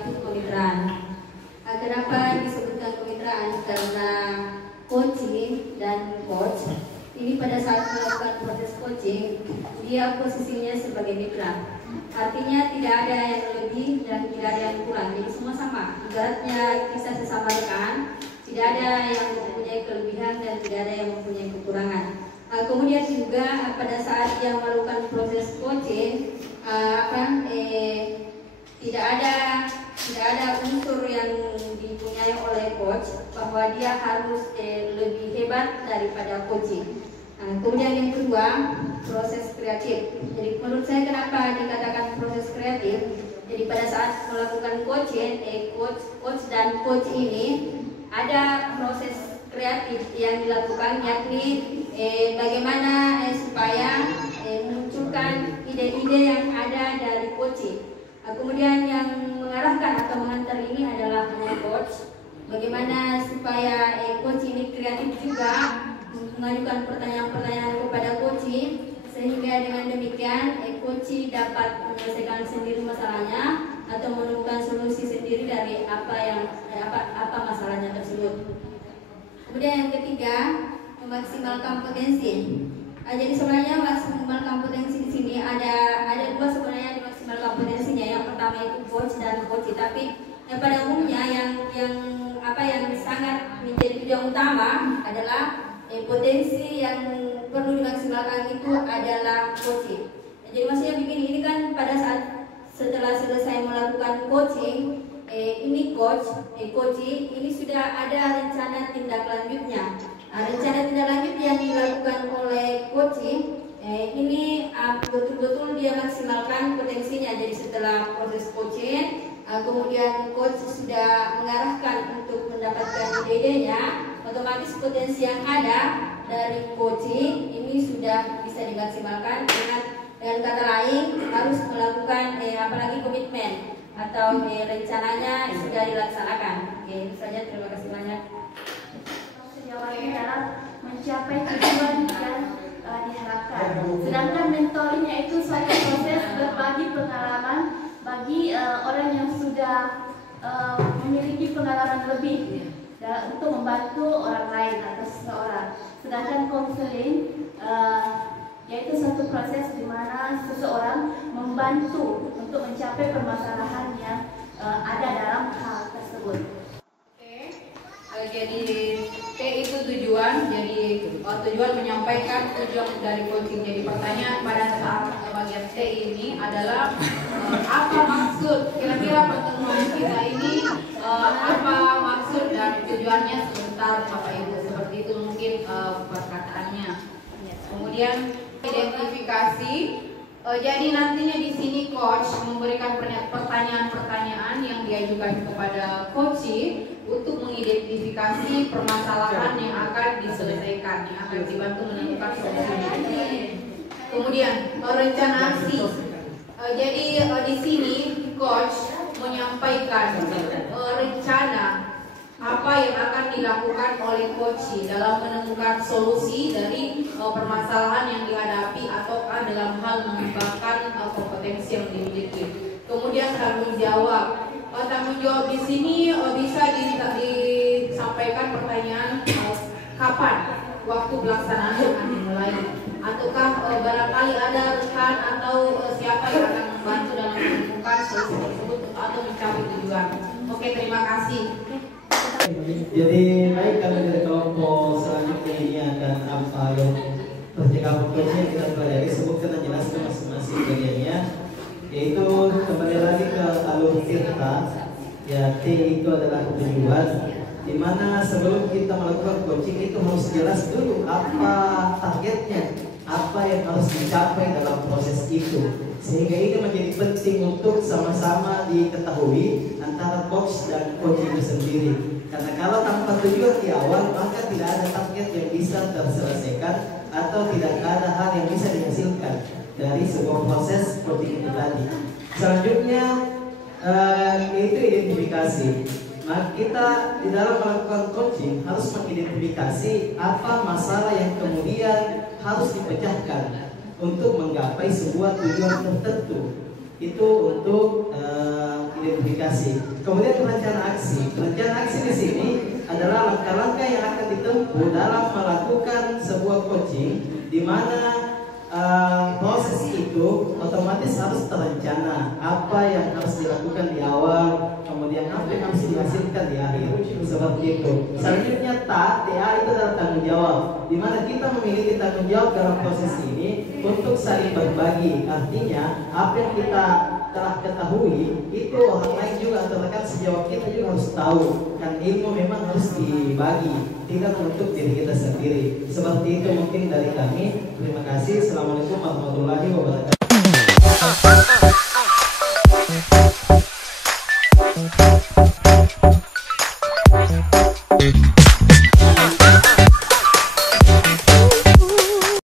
itu kemitraan. Kenapa disebutkan kemitraan? Karena coaching dan coach ini pada saat melakukan proses coaching, dia posisinya sebagai mitra. Artinya tidak ada yang lebih dan tidak ada yang kurang, jadi semua sama. Ibaratnya kisah sesama rekan, tidak ada yang mempunyai kelebihan dan tidak ada yang mempunyai kekurangan. Kemudian juga pada saat dia melakukan proses coaching, tidak ada unsur yang dipunyai oleh coach bahwa dia harus lebih hebat daripada coaching. Kemudian yang kedua, proses kreatif. Jadi menurut saya kenapa dikatakan proses kreatif? Jadi pada saat melakukan coaching, coach dan coach ini ada proses kreatif yang dilakukan, yakni bagaimana supaya munculkan ide-ide yang ada dari coaching. Kemudian yang mengarahkan atau mengantar ini adalah coach. Bagaimana supaya coach ini kreatif juga mengajukan pertanyaan-pertanyaan kepada coaching, sehingga dengan demikian coach dapat menyelesaikan sendiri masalahnya atau menemukan solusi sendiri dari apa masalahnya tersebut. Kemudian yang ketiga, memaksimalkan potensi. Jadi sebenarnya maksimalkan potensi di sini ada dua sebenarnya dimaksimalkan potensinya. Yang pertama itu coach dan coach, tapi pada umumnya yang sangat menjadi tujuan utama adalah potensi yang perlu dimaksimalkan itu adalah coaching. Jadi maksudnya begini, ini kan pada saat setelah selesai melakukan coaching, ini coaching ini sudah ada rencana tindak lanjutnya. Rencana tindak lanjut yang dilakukan oleh coaching ini betul-betul dia maksimalkan potensinya. Jadi setelah proses coaching, kemudian coach sudah mengarahkan untuk mendapatkan ide-idenya, otomatis potensi yang ada dari coaching ini sudah bisa dimaksimalkan. Dengan kata lain, harus melakukan apalagi komitmen atau rencananya sudah dilaksanakan. Oke, itu saja, terima kasih banyak. Sejauh ini adalah mencapai tujuan yang diharapkan. Sedangkan mentoringnya itu suatu proses berbagi pengalaman bagi orang yang sudah memiliki pengalaman lebih untuk membantu orang lain atau seseorang. Sedangkan konseling yaitu satu proses di mana seseorang membantu untuk mencapai permasalahan yang ada dalam hal tersebut. Jadi T itu tujuan, jadi tujuan menyampaikan tujuan dari coaching. Jadi pertanyaan pada saat bagian T ini adalah apa maksud kira-kira pertemuan kita ini, apa maksud dan tujuannya sebentar Bapak Ibu, seperti itu mungkin perkataannya. Kemudian identifikasi. Jadi nantinya di sini coach memberikan pertanyaan-pertanyaan yang diajukan kepada coaching untuk mengidentifikasi permasalahan yang akan diselesaikan, yang akan dibantu menemukan solusinya. Kemudian rencana aksi. Jadi di sini coach menyampaikan rencana apa yang akan dilakukan oleh coach dalam menemukan solusi dari permasalahan yang dihadapi ataukah dalam hal mengembangkan kompetensi yang dimiliki. Kemudian tanggung jawab. Tanggung jawab di sini bisa disampaikan pertanyaan kapan waktu pelaksanaan akan dimulai, ataukah barangkali ada rekan atau siapa yang akan membantu dalam menemukan solusi tersebut atau mencapai tujuan. Oke, terima kasih. Jadi baik, kalau dari kelompok selanjutnya ini akan apa yang percakapan coaching kita pelajari, sebutkan dan jelaskan masing-masing bagiannya, yaitu kembali lagi ke alur tirta. Ya, T itu adalah tujuan, dimana sebelum kita melakukan coaching itu harus jelas dulu apa targetnya, apa yang harus dicapai dalam proses itu, sehingga ini menjadi penting untuk sama-sama diketahui antara coach dan coach itu sendiri. Karena kalau tanpa tujuan di awal, maka tidak ada target yang bisa terselesaikan atau tidak ada hal yang bisa dihasilkan dari sebuah proses coaching itu tadi. Selanjutnya itu identifikasi. Nah, kita di dalam melakukan coaching harus mengidentifikasi apa masalah yang kemudian harus dipecahkan untuk menggapai sebuah tujuan tertentu. itu untuk identifikasi. Kemudian rencana aksi. Rencana aksi di sini adalah langkah-langkah yang akan ditempuh dalam melakukan sebuah coaching, di mana proses itu otomatis harus terencana apa yang harus dilakukan di awal, kemudian apa yang harus dihasilkan di akhir, seperti itu. Selanjutnya TA itu adalah tanggung jawab, di mana kita memiliki tanggung jawab dalam proses ini untuk saling berbagi. Artinya apa yang kita telah ketahui itu orang lain juga atau rekan sejawat kita juga harus tahu. Kan ilmu memang harus dibagi, tidak untuk diri kita sendiri. Seperti itu mungkin dari kami. Terima kasih. Assalamualaikum warahmatullahi wabarakatuh.